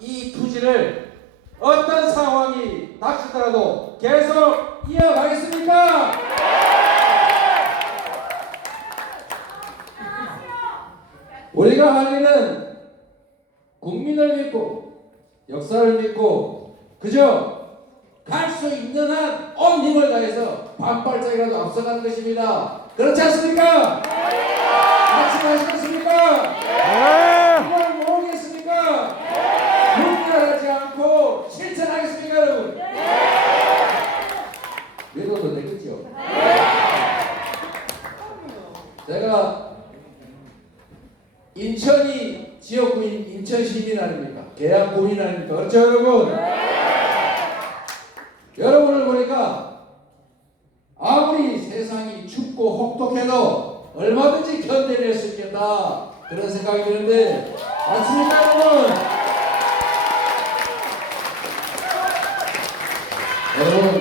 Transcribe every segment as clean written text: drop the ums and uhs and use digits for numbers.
이 투지를 어떤 상황이 닥치더라도 계속 이어가겠습니까? 우리가 할 일은 국민을 믿고 역사를 믿고 그저 갈 수 있는 한 온 힘을 다해서 반발짝이라도 앞서가는 것입니다. 그렇지 않습니까? 같이 가시겠습니까? 그걸 모르겠습니까? 문제하지 않고 실천하겠습니까, 여러분? 믿어도 되겠죠? 제가 인천이 지역구인 인천시민 아닙니까? 계양구민 아닙니까? 그렇죠, 여러분? 여러분을 보니까 아무리 세상이 춥고 혹독해도 얼마든지 견뎌낼 수 있겠다 그런 생각이 드는데 맞습니까, 여러분? 여러분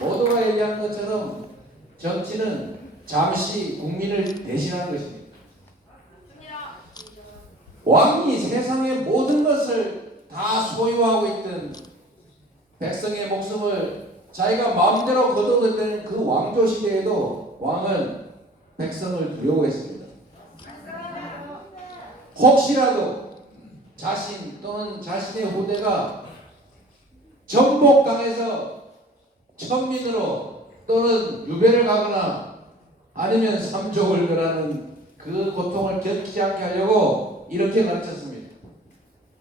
모두가 얘기한 것처럼 정치는 잠시 국민을 대신하는 것입니다. 왕이 세상의 모든 것을 다 소유하고 있던 백성의 목숨을 자기가 마음대로 거둬도 되는 그 왕조 시대에도 왕은 백성을 두려워했습니다. 혹시라도 자신 또는 자신의 후대가 정복당해서 천민으로 또는 유배를 가거나 아니면 삼족을 결하는 그 고통을 겪지 않게 하려고 이렇게 가르쳤습니다.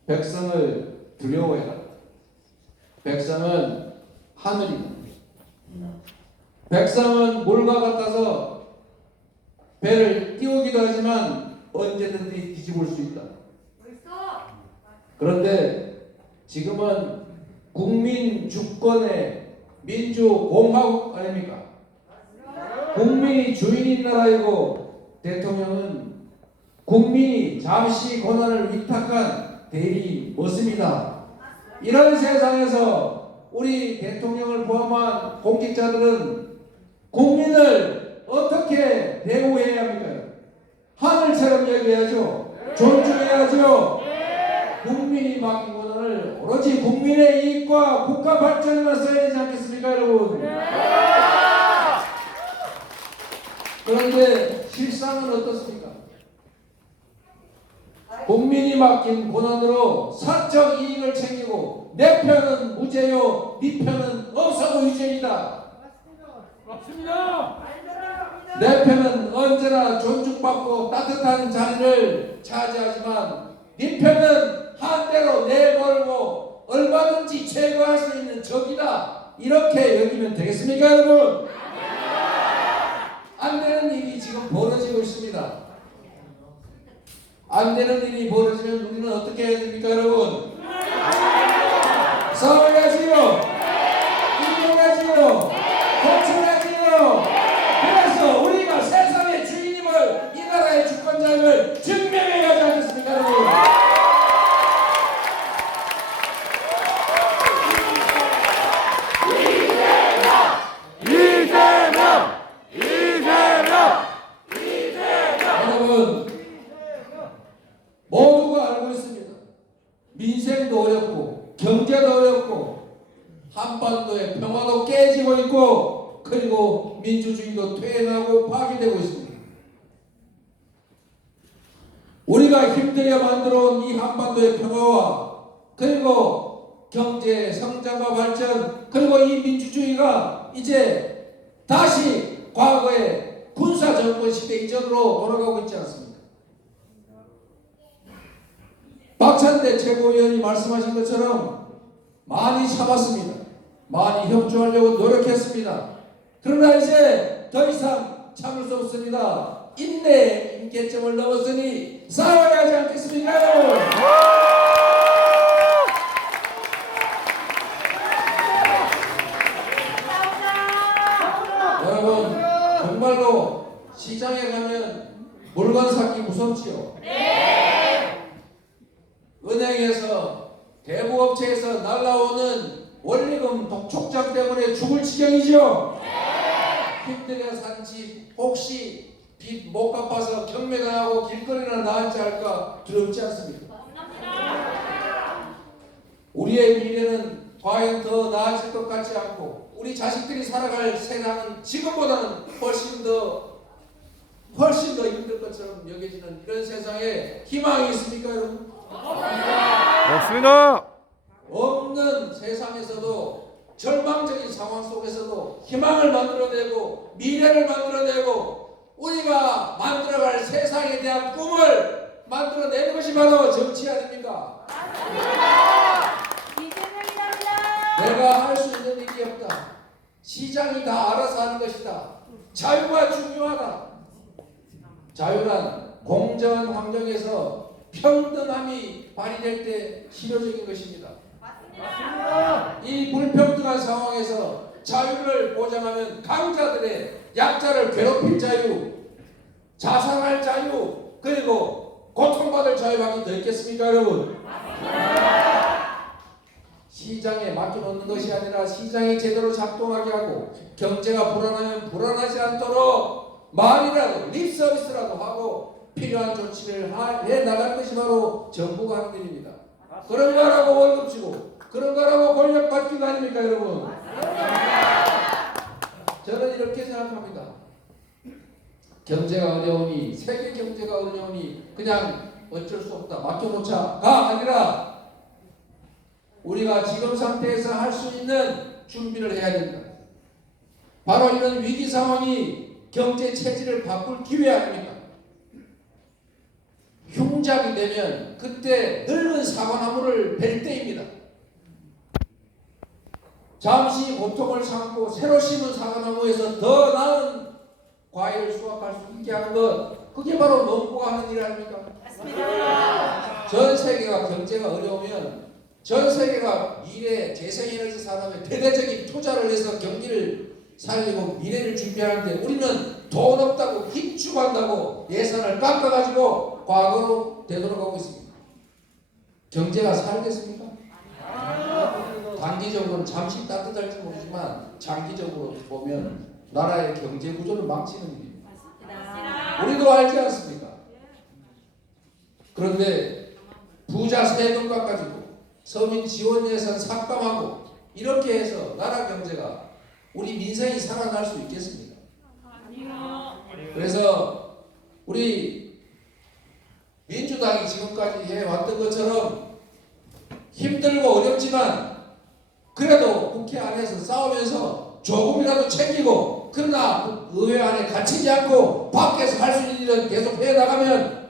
백성을 두려워해라. 백성은 하늘이다. 백성은 물과 같아서 배를 띄우기도 하지만 언제든지 뒤집을 수 있다. 그런데 지금은 국민 주권의 민주공화국 아닙니까? 국민이 주인인 나라이고 대통령은 국민이 잠시 권한을 위탁한 대리 모습이다. 이런 세상에서 우리 대통령을 포함한 공직자들은 국민을 어떻게 대우해야 합니까? 하늘처럼 여겨야죠. 존중해야죠. 국민이 맡긴 권한을 오로지 국민의 이익과 국가 발전에만 써야 되지 않겠습니까, 여러분? 그런데 실상은 어떻습니까? 국민이 맡긴 권한으로 사적 이익을 챙기고 내 편은 무죄요, 네 편은 없어도 유죄이다. 맞습니다. 내 편은 언제나 존중받고 따뜻한 자리를 차지하지만 네 편은 한대로 내걸고 얼마든지 제거할 수 있는 적이다. 이렇게 여기면 되겠습니까, 여러분? 안 되는 일이 지금 벌어지고 있습니다. 안 되는 일이 벌어지면 우리는 어떻게 해야 됩니까, 여러분? 싸워야지요. 운동하지요. 고쳐야지요. 그래서 우리가 세상의 주인임을, 이 나라의 주권자임을 증명해야 하지 않겠습니까, 여러분? 여러분 모두가 알고 있습니다. 민생도 어렵고 경제도 어렵고 한반도의 평화도 깨지고 있고 그리고 민주주의도 퇴행하고 파괴되고 있습니다. 우리가 힘들게 만들어온 이 한반도의 평화와 그리고 경제 성장과 발전 그리고 이 민주주의가 이제 다시 과거의 군사정권 시대 이전으로 돌아가고 있지 않습니까? 박찬대 최고위원이 말씀하신 것처럼 많이 참았습니다. 많이 협조하려고 노력했습니다. 그러나 이제 더 이상 참을 수 없습니다. 인내의 임계점을 넘었으니 싸워야 하지 않겠습니까, 여러분? 여러분 정말로 시장에 가면 물건 사기 무섭지요? 은행에서 대부업체에서 날라오는 원리금 독촉장 때문에 죽을 지경이죠. 힘들게 산 집 혹시 빚 못 갚아서 경매당하고 길거리나 나앉지 않을까 두렵지 않습니까? 우리의 미래는 과연 더 나아질 것 같지 않고 우리 자식들이 살아갈 세상은 지금보다는 훨씬 더 힘들 것처럼 여겨지는 이런 세상에 희망이 있습니까, 여러분? 없습니다. 없는 세상에서도 절망적인 상황 속에서도 희망을 만들어내고 미래를 만들어내고 우리가 만들어갈 세상에 대한 꿈을 만들어내는 것이 바로 정치 아닙니까? 내가 할 수 있는 일이 없다. 시장이 다 알아서 하는 것이다. 자유가 중요하다. 자유란 공정한 환경에서 평등함이 발휘될 때 실효적인 것입니다. 이 불평등한 상황에서 자유를 보장하면 강자들의 약자를 괴롭힐 자유, 자살할 자유, 그리고 고통받을 자유밖에 더 있겠습니까, 여러분? 시장에 맡겨놓는 것이 아니라 시장이 제대로 작동하게 하고 경제가 불안하면 불안하지 않도록 말이라도 립서비스라도 하고 필요한 조치를 해 나가는 것이 바로 정부가 하는 일입니다. 그런 거라고 월급 주고 그런 거라고 권력 받기도 아닙니까, 여러분? 저는 이렇게 생각합니다. 경제가 어려우니 세계 경제가 어려우니 그냥 어쩔 수 없다 맡겨놓자가 아니라 우리가 지금 상태에서 할 수 있는 준비를 해야 된다. 바로 이런 위기 상황이 경제 체질을 바꿀 기회 아닙니까? 흉작이 되면 그때 늙은 사과나무를 벨 때입니다. 잠시 고통을 참고 새로 심은 사과나무에서 더 나은 과일을 수확할 수 있게 하는 것, 그게 바로 농부가 하는 일 아닙니까? 맞습니다. 전 세계가 경제가 어려우면 전 세계가 미래 재생에너지 산업에 대대적인 투자를 해서 경기를 살리고 미래를 준비하는데 우리는 돈 없다고 기축한다고 예산을 깎아가지고 과거로 되돌아가고 있습니다. 경제가 살겠습니까? 단기적으로는 잠시 따뜻할지 모르지만 장기적으로 보면 나라의 경제 구조를 망치는 일입니다. 우리도 알지 않습니까? 그런데 부자 세금 깎아주고 서민 지원 예산 삭감하고 이렇게 해서 나라 경제가 우리 민생이 살아날 수 있겠습니까? 그래서 우리 민주당이 지금까지 해왔던 것처럼 힘들고 어렵지만 그래도 국회 안에서 싸우면서 조금이라도 챙기고 그러나 의회 안에 갇히지 않고 밖에서 할 수 있는 일은 계속 해나가면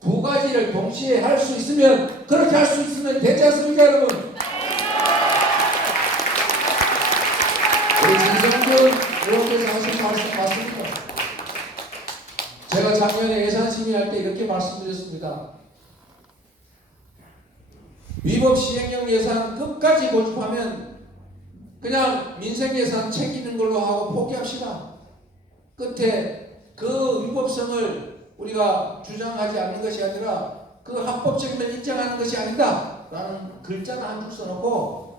두 가지를 동시에 할 수 있으면 그렇게 할 수 있으면 되지 않습니까, 여러분? 우리 진성준 의원께서 하신 말씀 맞습니다. 제가 작년에 예산 심의할 때 이렇게 말씀드렸습니다. 위법 시행령 예산 끝까지 고집하면 그냥 민생 예산 챙기는 걸로 하고 포기합시다. 끝에 그 위법성을 우리가 주장하지 않는 것이 아니라 그 합법적인 면 인정하는 것이 아니다 라는 글자를 한 줄 써놓고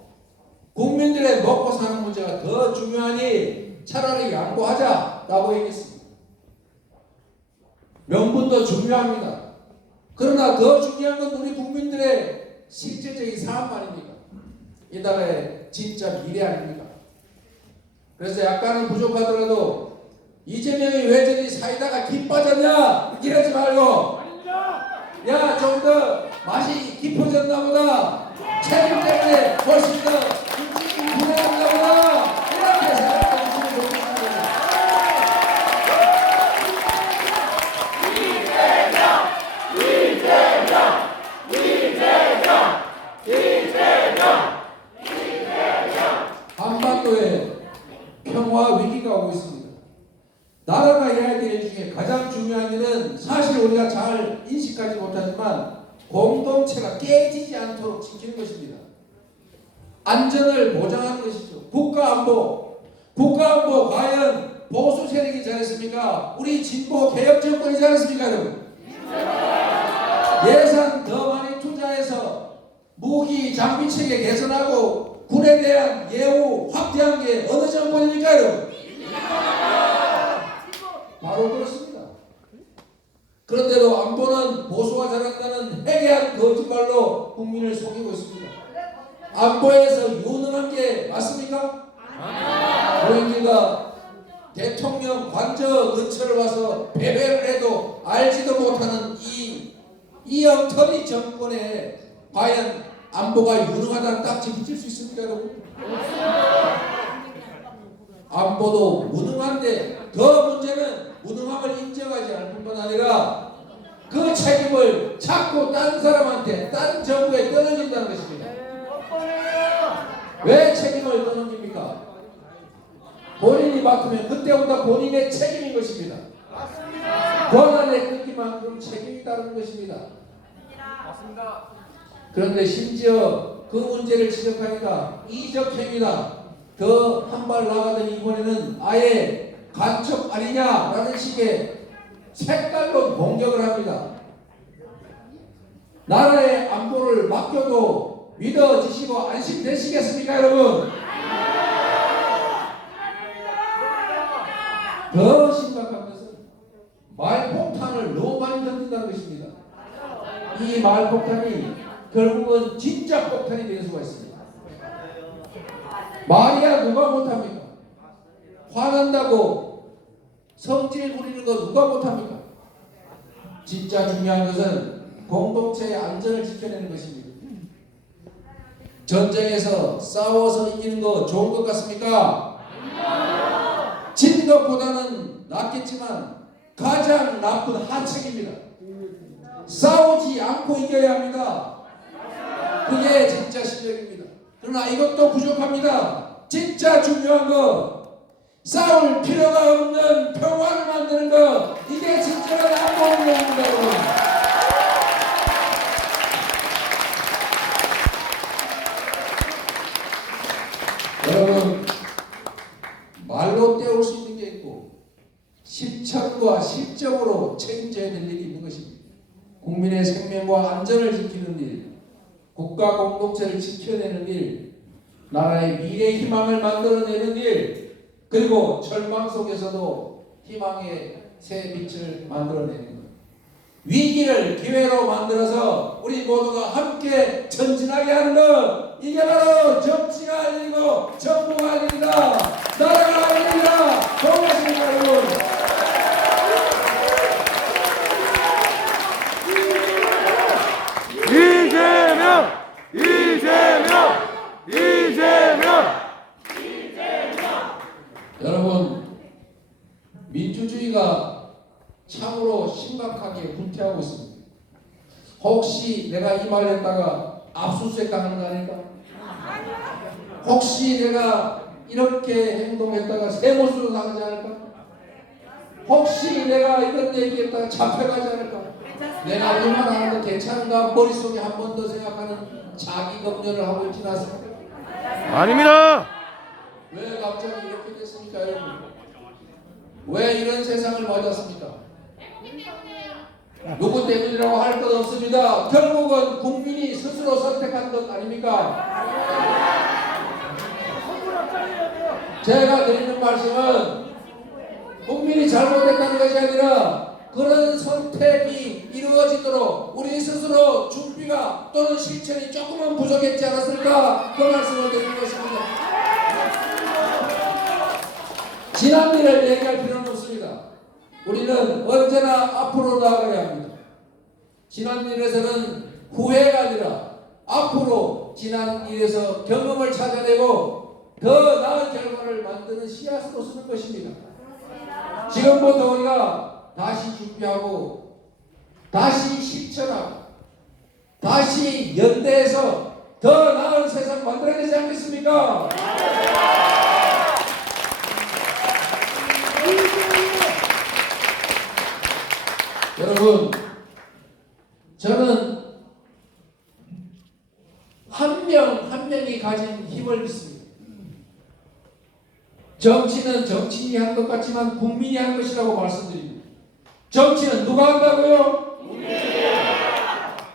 국민들의 먹고 사는 문제가 더 중요하니 차라리 양보하자라고 얘기했습니다. 명분도 중요합니다. 그러나 더 중요한 건 우리 국민들의 실질적인 삶 아닙니까? 이 나라의 진짜 미래 아닙니까? 그래서 약간은 부족하더라도 이재명이 왜 저리 사이다가 김 빠졌냐 이러지 말고 야 좀 더 맛이 깊어졌나 보다 책임 때문에 훨씬 더 인식이 분해졌나 보다 이렇게 생각해 주시면 좋겠습니다. 한반도에 평화 위기가 오고 있습니다. 나라가 해야 될 일 중에 가장 중요한 일은 사실 우리가 잘 인식하지 못하지만 공동체가 깨지지 않도록 지키는 것입니다. 안전을 보장하는 것이죠. 국가안보 과연 보수 세력이 잘했습니까? 우리 진보 개혁 정권이 잘했습니까, 여러분? 예산 더 많이 투자해서 무기 장비 체계 개선하고 군에 대한 예우 확대한 게 어느 정권입니까, 여러분? 바로 그렇습니다. 그런데도 안보는 보수가 잘한다는 해괴한 거짓말로 국민을 속이고 있습니다. 안보에서 유능한 게 맞습니까? 우리가 대통령 관저 근처를 와서 배회를 해도 알지도 못하는 이 엉터리 정권에 과연 안보가 유능하다는 딱지 붙일 수 있습니까, 여러분? 안보도 무능한데 더 문제는 무능함을 인정하지 않을 뿐만 아니라 그 책임을 자꾸 다른 사람한테, 다른 정부에 떠넘긴다는 것입니다. 왜 책임을 떠넘깁니까? 본인이 맡으면 그때부터 본인의 책임인 것입니다. 권한에 끊기만큼 책임이 따르는 것입니다. 그런데 심지어 그 문제를 지적하니까 이적 행위다. 더 한 발 나가더니 이번에는 아예 간첩 아니냐라는 식의 색깔로 공격을 합니다. 나라의 안보를 맡겨도 믿어지시고 안심되시겠습니까, 여러분? 더 심각한 것은 말폭탄을 너무 많이 던진다는 것입니다. 이 말폭탄이 결국은 진짜 폭탄이 될 수가 있습니다. 말이야 누가 못합니까? 화난다고 성질 부리는 거 누가 못합니까? 진짜 중요한 것은 공동체의 안전을 지켜내는 것입니다. 전쟁에서 싸워서 이기는 거 좋은 것 같습니까? 진 것보다는 낫겠지만 가장 나쁜 하책입니다. 싸우지 않고 이겨야 합니다. 그게 진짜 실력입니다. 그러나 이것도 부족합니다. 진짜 중요한 거, 싸울 필요가 없는 평화를 만드는 거, 이게 진정한 안보입니다. 여러분, 말로 때울 수 있는 게 있고 실천과 실적으로 책임져야 될 일이 있는 것입니다. 국민의 생명과 안전을 지키는 일, 국가 공동체를 지켜내는 일, 나라의 미래 희망을 만들어내는 일, 그리고 절망 속에서도 희망의 새 빛을 만들어내는 것. 위기를 기회로 만들어서 우리 모두가 함께 전진하게 하는 것, 이게 바로 정치가 할 일이고 정부가 할 일이다. 나라가 할 일이다. 고맙습니다, 여러분. 이재명! 이재명! 이재명! 여러분, 민주주의가 참으로 심각하게 불태하고 있습니다. 혹시 내가 이 말 했다가 압수수색 당하는 거 아닐까? 혹시 내가 이렇게 행동했다가 세무수 당하지 않을까? 혹시 내가 이런 얘기했다가 잡혀가지 않을까? 내가 이 말 하는 거 괜찮은가? 머릿속에 한 번 더 생각하는 자기 검열을 하고 있지 않습니까? 아닙니다. 왜 갑자기 이렇게 됐습니까, 여러분? 왜 이런 세상을 맞았습니까? 누구 때문이라고 할 것 없습니다. 결국은 국민이 스스로 선택한 것 아닙니까? 제가 드리는 말씀은 국민이 잘못했다는 것이 아니라 그런 선택이 이루어지도록 우리 스스로 준비가 또는 실천이 조금은 부족했지 않았을까, 그 말씀을 드리는 것입니다. 지난 일을 얘기할 필요는 없습니다. 우리는 언제나 앞으로 나아가야 합니다. 지난 일에서는 후회가 아니라 앞으로 지난 일에서 경험을 찾아내고 더 나은 결과를 만드는 씨앗으로 쓰는 것입니다. 지금부터 우리가 다시 준비하고 다시 실천하고 다시 연대해서 더 나은 세상 만들어야 되지 않겠습니까? 여러분, 저는 한 명 한 명이 가진 힘을 믿습니다. 정치는 정치인이 한 것 같지만 국민이 한 것이라고 말씀드립니다. 정치는 누가 한다고요?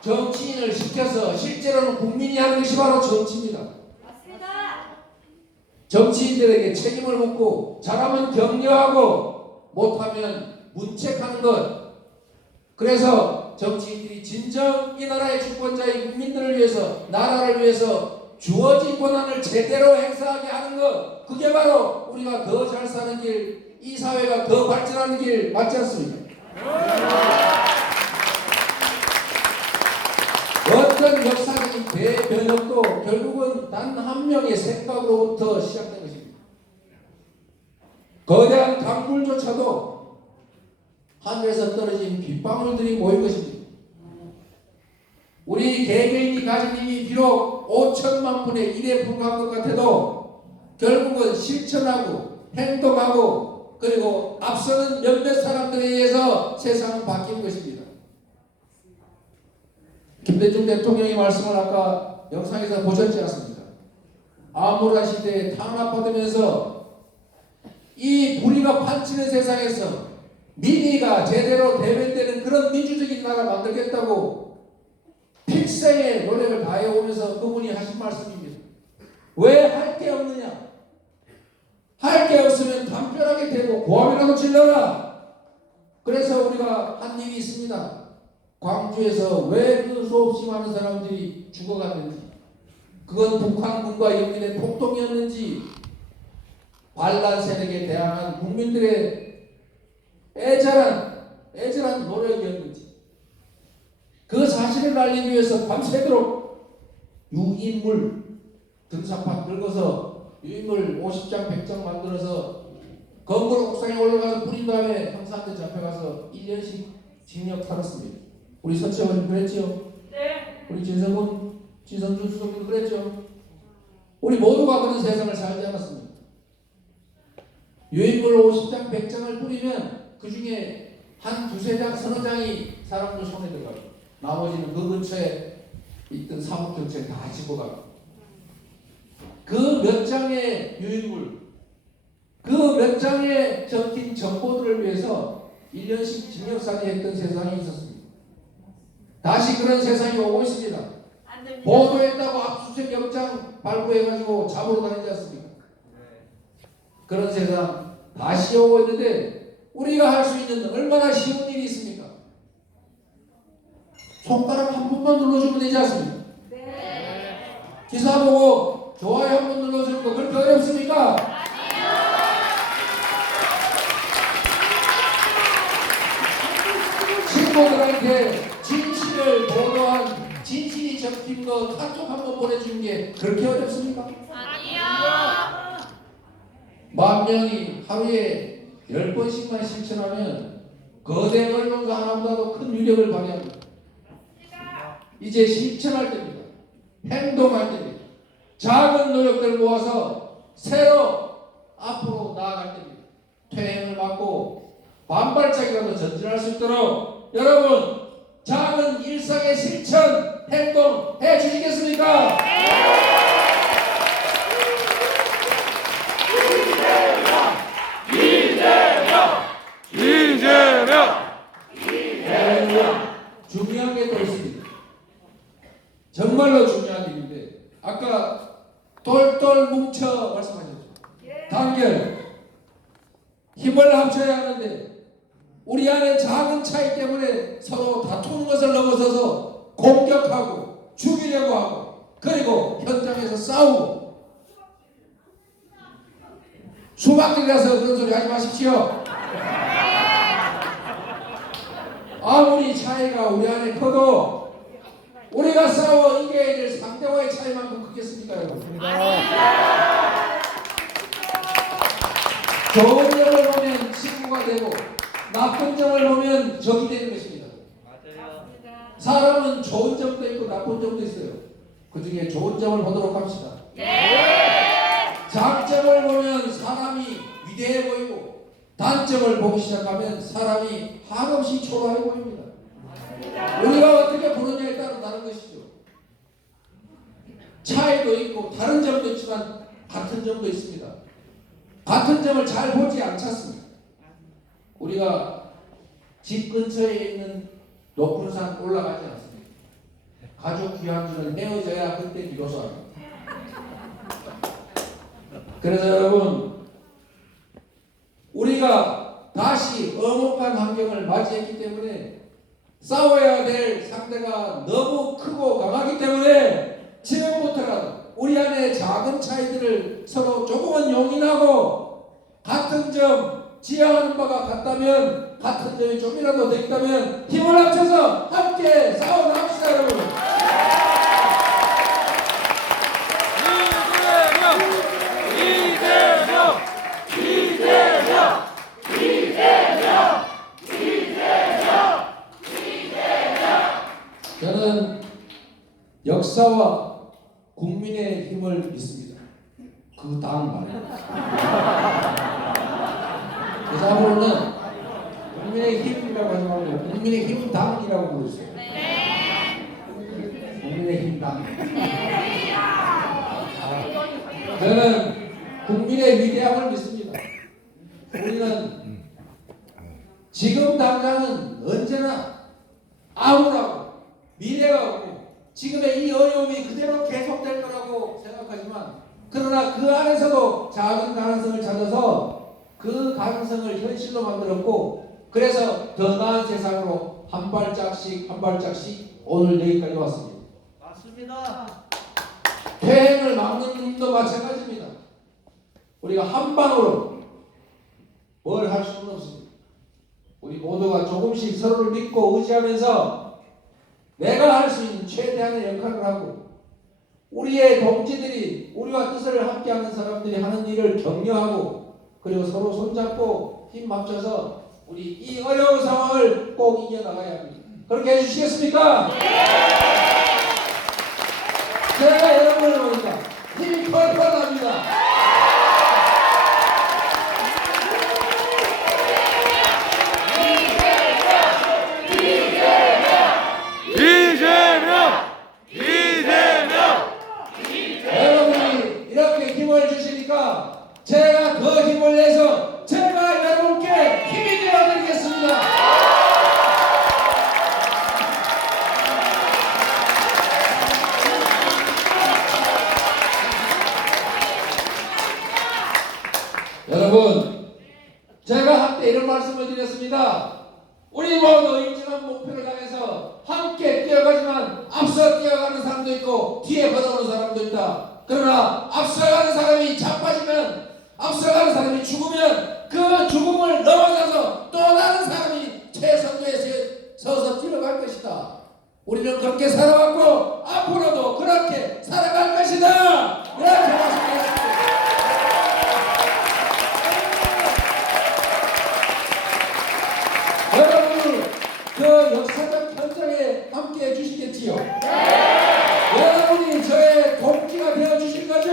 정치인을 시켜서 실제로는 국민이 하는 것이 바로 정치입니다. 정치인들에게 책임을 묻고 잘하면 격려하고 못하면 문책하는 것. 그래서 정치인들이 진정 이 나라의 주권자의 국민들을 위해서, 나라를 위해서 주어진 권한을 제대로 행사하게 하는 것, 그게 바로 우리가 더 잘 사는 길, 이 사회가 더 발전하는 길 맞지 않습니까? 어떤 역사적인 대변혁도 결국은 단 한 명의 생각으로부터 시작된 것입니다. 거대한 강물조차도 하늘에서 떨어진 빗방울들이 모인 것입니다. 우리 개개인이 가진 힘이 비록 5천만 분의 1에 불과한 것 같아도 결국은 실천하고 행동하고 그리고 앞서는 몇몇 사람들에 의해서 세상은 바뀐 것입니다. 김대중 대통령의 말씀을 아까 영상에서 보셨지 않습니까? 아무라 시대에 탄압받으면서 이 불의가 판치는 세상에서 민의가 제대로 대변되는 그런 민주적인 나라 만들겠다고 필생의 노력을 다해오면서 그분이 하신 말씀입니다. 왜 할 게 없느냐? 할 게 없으면 담벼락에 대고 고함이라도 질러라. 그래서 우리가 한 일이 있습니다. 광주에서 왜 그 수없이 많은 사람들이 죽어갔는지, 그건 북한군과 연민의 폭동이었는지, 반란 세력에 대항한 국민들의 애절한 노력이었는지, 그 사실을 알리기 위해서 밤새도록 유인물 등산판 긁어서 유인물 50장 100장 만들어서 건물 옥상에 올라가서 뿌린 다음에 형사한테 잡혀가서 1년씩 징역 살았습니다. 우리 서채원이 그랬죠? 네. 우리 진성준 수석도 그랬죠? 우리 모두가 그런 세상을 살지 않았습니다. 유인물 50장 100장을 뿌리면 그 중에 한 두세 장 서너 장이 사람들 손에 들어가요. 나머지는 그 근처에 있던 사법경찰이 다 집어가고, 그 몇 장의 유인물, 그 몇 장에 적힌 정보들을 위해서 1년씩 징역살이 했던 세상이 있었습니다. 다시 그런 세상이 오고 있습니다. 보도했다고 압수수색 영장 발부해가지고 잡으러 다니지 않습니까? 그런 세상 다시 오고 있는데 우리가 할 수 있는 얼마나 쉬운 일이 있습니까? 손가락 한 번만 눌러주면 되지 않습니까? 네. 기사 보고 좋아요 한 번 눌러주는 거 그렇게 어렵습니까? 아니요. 친구들한테 진실을 보도한 진실이 적힌 거 카톡 한 번 보내주는 게 그렇게 어렵습니까? 아니요. 10,000명이 하루에 10번씩만 실천하면 거대 언론사 하나보다도 큰 위력을 발휘합니다. 이제 실천할 때입니다. 행동할 때입니다. 작은 노력들 모아서 새로 앞으로 나아갈 때입니다. 퇴행을 막고 반발짝이라도 전진할 수 있도록 여러분 작은 일상의 실천 행동 해주시겠습니까? 이재명! 중요한 게 또 있습니다. 정말로 중요한 일인데 아까 똘똘 뭉쳐 말씀하셨죠. 단결 힘을 합쳐야 하는데 우리 안에 작은 차이 때문에 서로 다투는 것을 넘어서서 공격하고 죽이려고 하고 그리고 현장에서 싸우고 수박들이라서 그런 소리 하지 마십시오. 아무리 차이가 우리 안에 커도 우리가 싸워 이겨야 될 상대와의 차이만큼 크겠습니까 여러분? 좋은 점을 보면 친구가 되고 나쁜 점을 보면 적이 되는 것입니다. 사람은 좋은 점도 있고 나쁜 점도 있어요. 그 중에 좋은 점을 보도록 합시다. 장점을 보면 사람이 위대해 보이고 단점을 보기 시작하면 사람이 한없이 초라해 보입니다. 우리가 어떻게 보느냐에 따라 다른 것이죠. 차이도 있고 다른 점도 있지만 같은 점도 있습니다. 같은 점을 잘 보지 않잖습니다. 우리가 집 근처에 있는 높은 산 올라가지 않습니다. 가족 귀환주는 헤어져야 그때 비로소 합니다. 그래서 여러분 우리가 다시 엄혹한 환경을 맞이했기 때문에 싸워야 될 상대가 너무 크고 강하기 때문에 지금부터라도 우리 안에 작은 차이들을 서로 조금은 용인하고 같은 점 지향하는 바가 같다면 같은 점이 좀이라도 더 있다면 힘을 합쳐서 함께 싸워나갑시다 여러분. 저는 역사와 국민의 힘을 믿습니다. 그 다음 말이에요. 그래서 앞으로는 국민의 힘이라고 하지 말고 국민의 힘 당이라고 부르세요. 국민의 힘 당. 저는 국민의 위대함을 믿습니다. 우리는 지금 당장은 언제나 암울하고 미래가 없고 지금의 이 어려움이 그대로 계속될 거라고 생각하지만 그러나 그 안에서도 작은 가능성을 찾아서 그 가능성을 현실로 만들었고 그래서 더 나은 세상으로 한 발짝씩 한 발짝씩 오늘 여기까지 왔습니다. 맞습니다. 퇴행을 막는 일도 마찬가지입니다. 우리가 한 방으로 뭘 할 수는 없습니다. 우리 모두가 조금씩 서로를 믿고 의지하면서 내가 할 수 있는 최대한의 역할을 하고 우리의 동지들이 우리와 뜻을 함께하는 사람들이 하는 일을 격려하고 그리고 서로 손잡고 힘 합쳐서 우리 이 어려운 상황을 꼭 이겨나가야 합니다. 그렇게 해주시겠습니까? 제가 여러분을 보니까 힘이 펄펄 납니다. 여러분이 이렇게 힘을 주시니까 제가 더 힘을 내서 제가 여러분께 힘이 되어드리겠습니다. 여러분, 제가 한때 이런 말씀을 드렸습니다. 우리 모두 일정한 목표를 향해서 함께 뛰어가지만 앞서 뛰어가는 사람도 있고 뒤에 걸어오는 사람도 있다. 그러나 앞서가는 사람이 자빠지면 앞서가는 사람이 죽으면 그 죽음을 넘어서서 또 다른 사람이 최선두에 서서 뛰어갈 것이다. 우리는 그렇게 살아왔고 앞으로도 그렇게 살아갈 것이다. 이렇게 말씀드렸습니다. 여러분이 그 역사적 현장에 함께 해주시겠지요? 여러분이 저의 동지가 되어주실 거죠?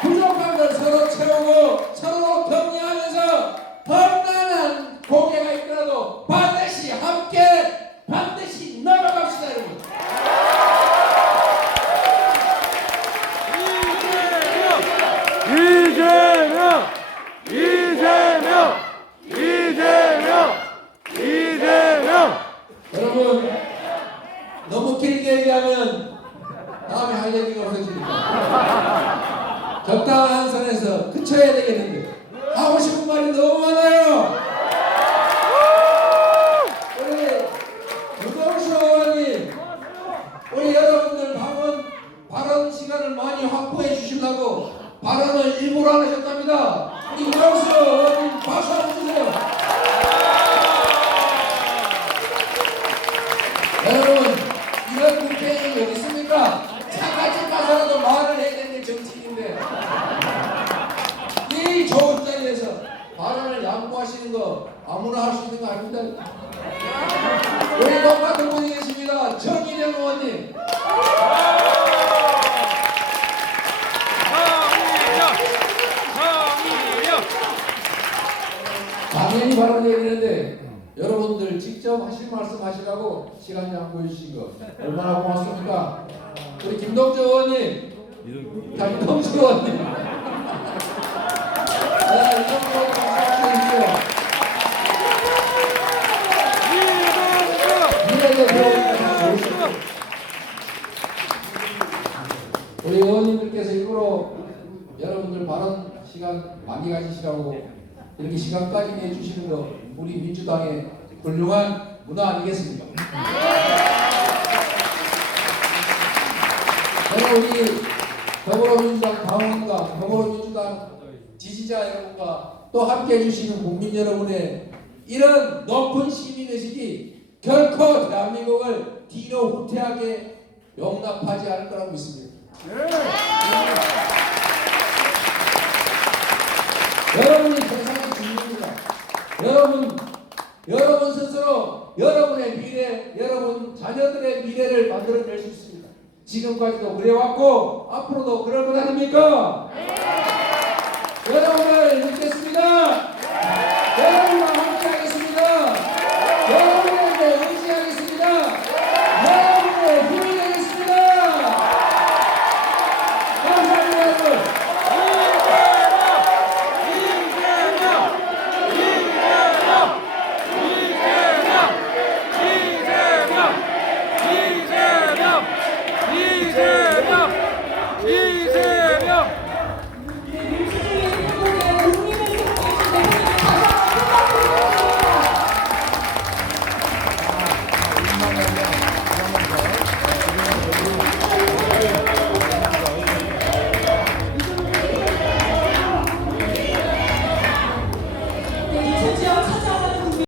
부족한 걸 서로 채우고 서로 격려하면서 험난한 고개가 있더라도 반드시 함께 반드시 넘어갑시다 여러분. 이재명! 이재명! 이재명! 이재명! 여러분 너무 길게 얘기하면 다음에 할 얘기가 없어지니까 적당한 선에서 그쳐야 되겠는데 하고 싶은 말이 너무 많아요. 우리 유동수 의원님 우리 여러분들 발언 시간을 많이 확보해 주시려고 발언을 일부러 안 하셨답니다. 우리 유동수 의원님 박수 한번 주세요. 여러분 이런 국회의원이 어디 있습니까? 차까지 가서라도 말을 해야 되는 게 정치인인데 이 좋은 자리에서 발언을 양보하시는 거 아무나 할 수 있는 거 아닙니다. 우리 똑같은 분이 계십니다. 정의령 의원님. 당연히 발언해야 되는데 여러분들 직접 하실 말씀 하시라고 시간 양보해 주신 거 얼마나 고맙습니까? 우리 김동주 의원님, 김동주 의원님, 이동주 의원님 박수 주십시오. 우리 의원님들께서 일부러 여러분들 발언 시간 많이 가지시라고 이렇게 시간까지 내주시는 거 우리 민주당의 훌륭한 문화 아니겠습니까? 저는 우리 더불어민주당 당원과 더불어민주당 지지자 여러분과 또 함께 해주시는 국민 여러분의 이런 높은 시민의식이 결코 대한민국을 뒤로 후퇴하게 용납하지 않을 거라고 믿습니다. 여러분이 세상의 주인입니다. 여러분 스스로 여러분의 미래, 여러분 자녀들의 미래를 만들어낼 수 있습니다. 지금까지도 그래왔고 앞으로도 그럴 것 아닙니까? 여러분을 믿겠습니다.